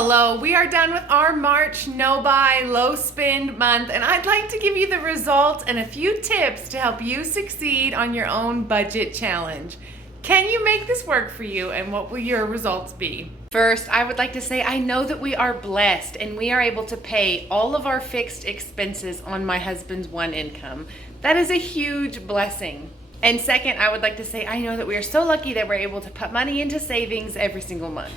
Hello, we are done with our March no buy, low spend month, and I'd like to give you the results and a few tips to help you succeed on your own budget challenge. Can you make this work for you, and what will your results be? First, I would like to say I know that we are blessed and we are able to pay all of our fixed expenses on my husband's one income. That is a huge blessing. And second, I would like to say I know that we are so lucky that we're able to put money into savings every single month.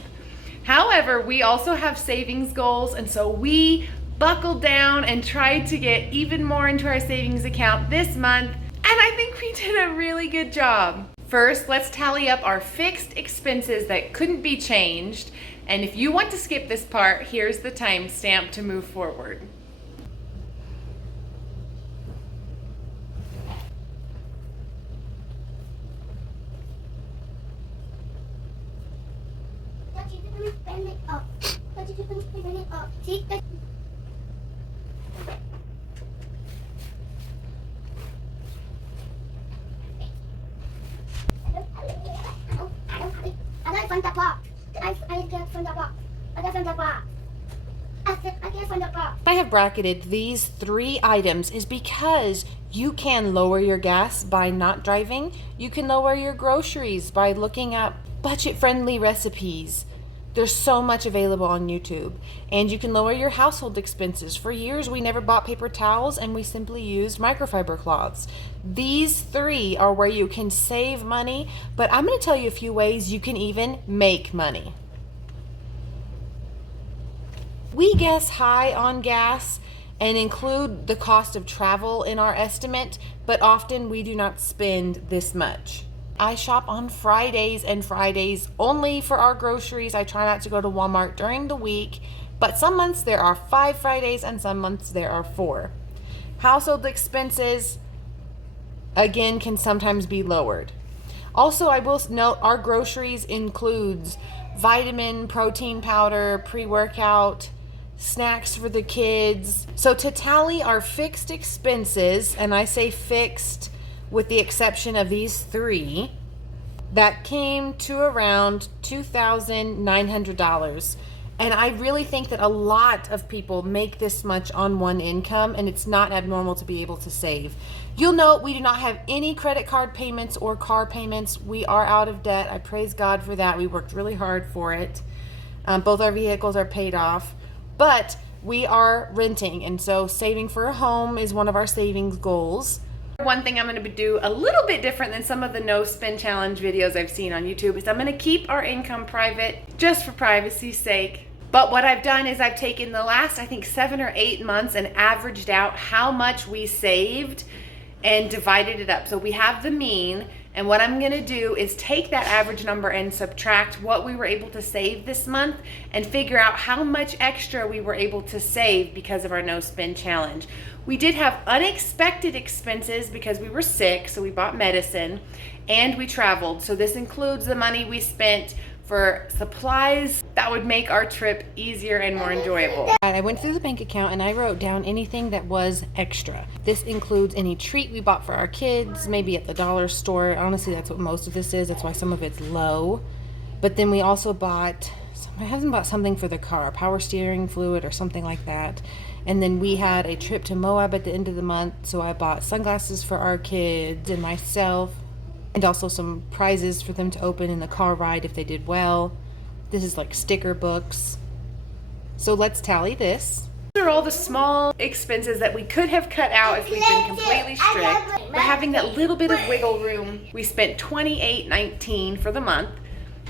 However, we also have savings goals, and so we buckled down and tried to get even more into our savings account this month, and I think we did a really good job. First, let's tally up our fixed expenses that couldn't be changed, and if you want to skip this part, here's the timestamp to move forward. Bring it up. Bring it up. See? I got from the box. I get from the box. I got from the box. I get from the box. I have bracketed these 3 items is because you can lower your gas by not driving. You can lower your groceries by looking up budget-friendly recipes. There's so much available on YouTube. And you can lower your household expenses. For years, we never bought paper towels and we simply used microfiber cloths. These 3 are where you can save money, but I'm going to tell you a few ways you can even make money. We guess high on gas and include the cost of travel in our estimate, but often we do not spend this much. I shop on Fridays and Fridays only for our groceries. I try not to go to Walmart during the week, but some months there are 5 Fridays and some months there are 4. Household expenses, again, can sometimes be lowered. Also, I will note our groceries includes vitamin, protein powder, pre-workout, snacks for the kids. So to tally our fixed expenses, and I say fixed with the exception of these 3, that came to around $2,900. And I really think that a lot of people make this much on one income, and it's not abnormal to be able to save. You'll note we do not have any credit card payments or car payments. We are out of debt. I praise God for that. We worked really hard for it. Both our vehicles are paid off, but we are renting, and so saving for a home is one of our savings goals. One thing I'm going to do a little bit different than some of the no spend challenge videos I've seen on YouTube is I'm going to keep our income private just for privacy's sake. But what I've done is I've taken the last, I think, 7 or 8 months and averaged out how much we saved and divided it up. So we have the mean, and what I'm going to do is take that average number and subtract what we were able to save this month and figure out how much extra we were able to save because of our no spend challenge. We did have unexpected expenses because we were sick, so we bought medicine, and we traveled. So this includes the money we spent for supplies that would make our trip easier and more enjoyable. I went through the bank account and I wrote down anything that was extra. This includes any treat we bought for our kids, maybe at the dollar store. Honestly, that's what most of this is. That's why some of it's low. But then we also bought, my husband bought something for the car, power steering fluid or something like that. And then we had a trip to Moab at the end of the month, so I bought sunglasses for our kids and myself, and also some prizes for them to open in the car ride if they did well. This is like sticker books. So let's tally this. These are all the small expenses that we could have cut out if we'd been completely strict. But having that little bit of wiggle room, we spent $28.19 for the month.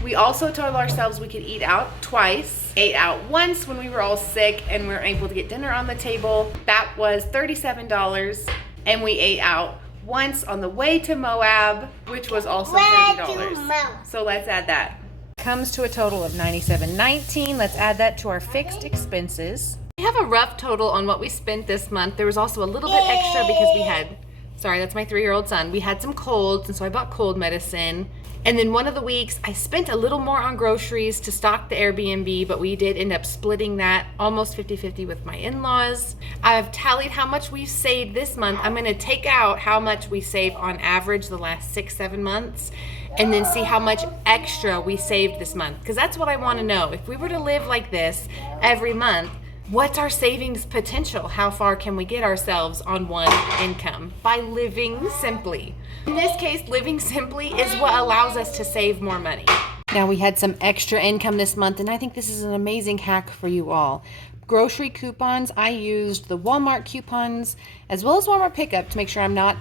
We also told ourselves we could eat out twice. Ate out once when we were all sick and we were able to get dinner on the table. That was $37. And we ate out once on the way to Moab, which was also $30. So let's add that. Comes to a total of $97.19. Let's add that to our fixed expenses. We have a rough total on what we spent this month. There was also a little bit extra because we had, sorry, that's my 3-year-old son. We had some colds, and so I bought cold medicine. And then one of the weeks I spent a little more on groceries to stock the Airbnb, but we did end up splitting that almost 50-50 with my in-laws. I've tallied how much we've saved this month. I'm gonna take out how much we save on average the last 6-7 months and then see how much extra we saved this month, because that's what I wanna know. If we were to live like this every month, what's our savings potential? How far can we get ourselves on one income by living simply? In this case, living simply is what allows us to save more money. Now, we had some extra income this month, and I think this is an amazing hack for you all. Grocery coupons, I used the Walmart coupons as well as Walmart pickup to make sure I'm not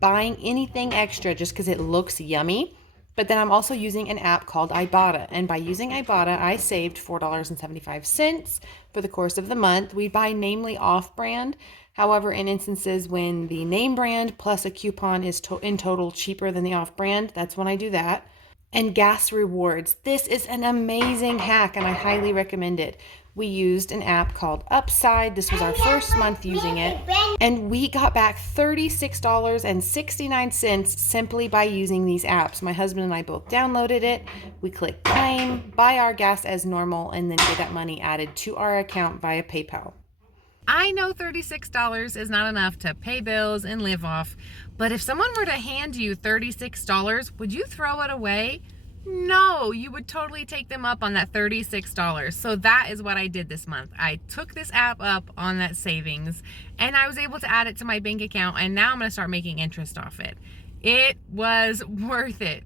buying anything extra just because it looks yummy. But then I'm also using an app called Ibotta. And by using Ibotta, I saved $4.75 for the course of the month. We buy namely off-brand. However, in instances when the name brand plus a coupon is in total cheaper than the off-brand, that's when I do that. And gas rewards. This is an amazing hack and I highly recommend it. We used an app called Upside. This was our first month using it. And we got back $36.69 simply by using these apps. My husband and I both downloaded it. We clicked claim, buy our gas as normal, and then get that money added to our account via PayPal. I know $36 is not enough to pay bills and live off, but if someone were to hand you $36, would you throw it away? No, you would totally take them up on that $36. So that is what I did this month. I took this app up on that savings and I was able to add it to my bank account, and now I'm going to start making interest off it. It was worth it.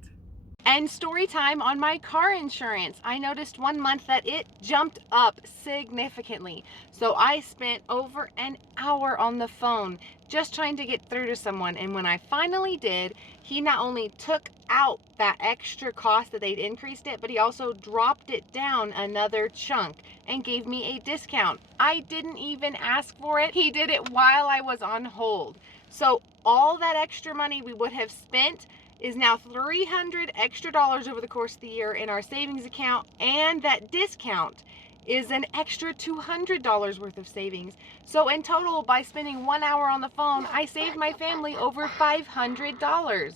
And story time on my car insurance. I noticed one month that it jumped up significantly. So I spent over an hour on the phone just trying to get through to someone. And when I finally did, he not only took out that extra cost that they'd increased it, but he also dropped it down another chunk and gave me a discount. I didn't even ask for it. He did it while I was on hold. So all that extra money we would have spent is now $300 extra over the course of the year in our savings account, and that discount is an extra $200 worth of savings. So in total, by spending 1 hour on the phone, I saved my family over $500.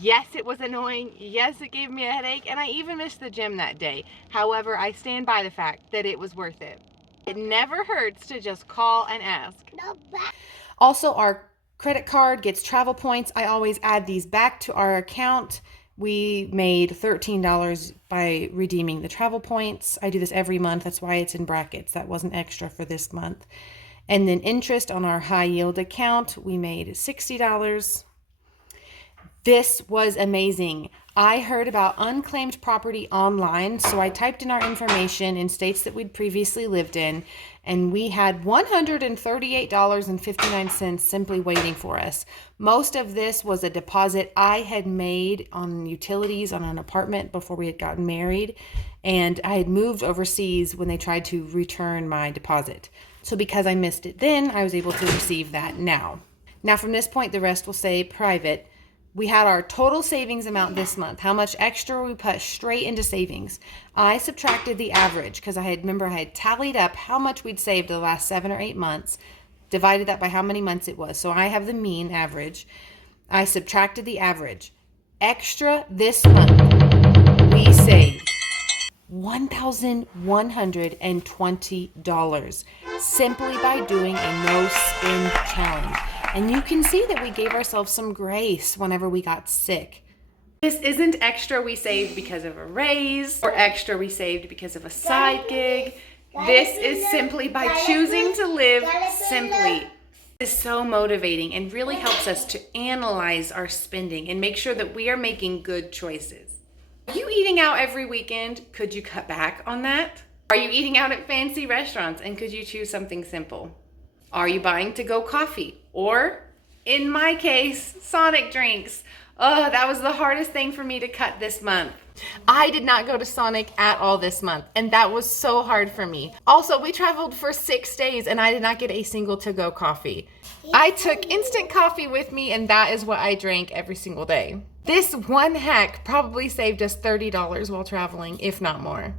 Yes, it was annoying. Yes, it gave me a headache, and I even missed the gym that day. However, I stand by the fact that it was worth it. It never hurts to just call and ask. Also, our credit card gets travel points. I always add these back to our account. We made $13 by redeeming the travel points. I do this every month. That's why it's in brackets. That wasn't extra for this month. And then interest on our high yield account, we made $60. This was amazing. I heard about unclaimed property online, so I typed in our information in states that we'd previously lived in, and we had $138.59 simply waiting for us. Most of this was a deposit I had made on utilities on an apartment before we had gotten married, and I had moved overseas when they tried to return my deposit. So because I missed it then, I was able to receive that now. Now from this point, the rest will say private. We had our total savings amount this month, how much extra we put straight into savings. I subtracted the average because I had tallied up how much we'd saved the last 7 or 8 months, divided that by how many months it was. So I have the mean average. I subtracted the average. Extra this month, we saved $1,120 simply by doing a no spend challenge. And you can see that we gave ourselves some grace whenever we got sick. This isn't extra we saved because of a raise or extra we saved because of a side gig. This is simply by choosing to live simply. It is so motivating and really helps us to analyze our spending and make sure that we are making good choices. Are you eating out every weekend? Could you cut back on that? Are you eating out at fancy restaurants and could you choose something simple? Are you buying to-go coffee? Or, in my case, Sonic drinks. Oh, that was the hardest thing for me to cut this month. I did not go to Sonic at all this month, and that was so hard for me. Also, we traveled for 6 days, and I did not get a single to-go coffee. I took instant coffee with me, and that is what I drank every single day. This one hack probably saved us $30 while traveling, if not more.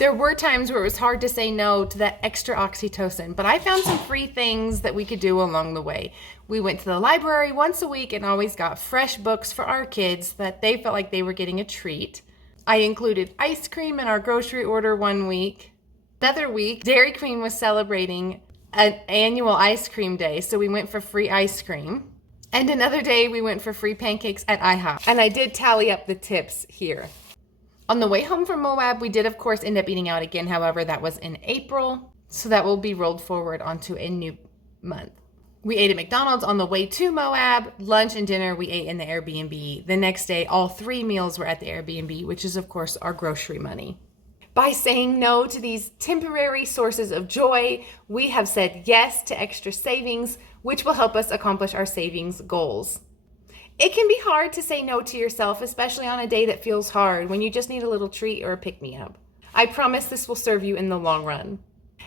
There were times where it was hard to say no to that extra oxytocin, but I found some free things that we could do along the way. We went to the library once a week and always got fresh books for our kids that they felt like they were getting a treat. I included ice cream in our grocery order one week. Another week, Dairy Queen was celebrating an annual ice cream day, so we went for free ice cream. And another day, we went for free pancakes at IHOP. And I did tally up the tips here. On the way home from Moab, we did, of course, end up eating out again. However, that was in April, so that will be rolled forward onto a new month. We ate at McDonald's on the way to Moab. Lunch and dinner we ate in the Airbnb. The next day, all 3 meals were at the Airbnb, which is, of course, our grocery money. By saying no to these temporary sources of joy, we have said yes to extra savings, which will help us accomplish our savings goals. It can be hard to say no to yourself, especially on a day that feels hard when you just need a little treat or a pick-me-up. I promise this will serve you in the long run.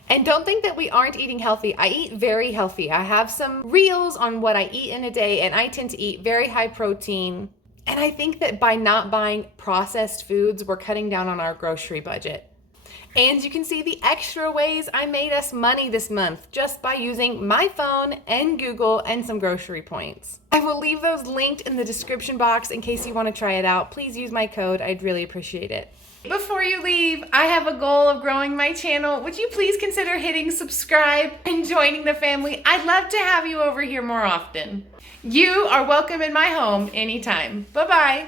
And don't think that we aren't eating healthy. I eat very healthy. I have some reels on what I eat in a day, and I tend to eat very high protein. And I think that by not buying processed foods, we're cutting down on our grocery budget. And you can see the extra ways I made us money this month just by using my phone and Google and some grocery points. I will leave those linked in the description box in case you want to try it out. Please use my code. I'd really appreciate it. Before you leave, I have a goal of growing my channel. Would you please consider hitting subscribe and joining the family? I'd love to have you over here more often. You are welcome in my home anytime. Bye-bye.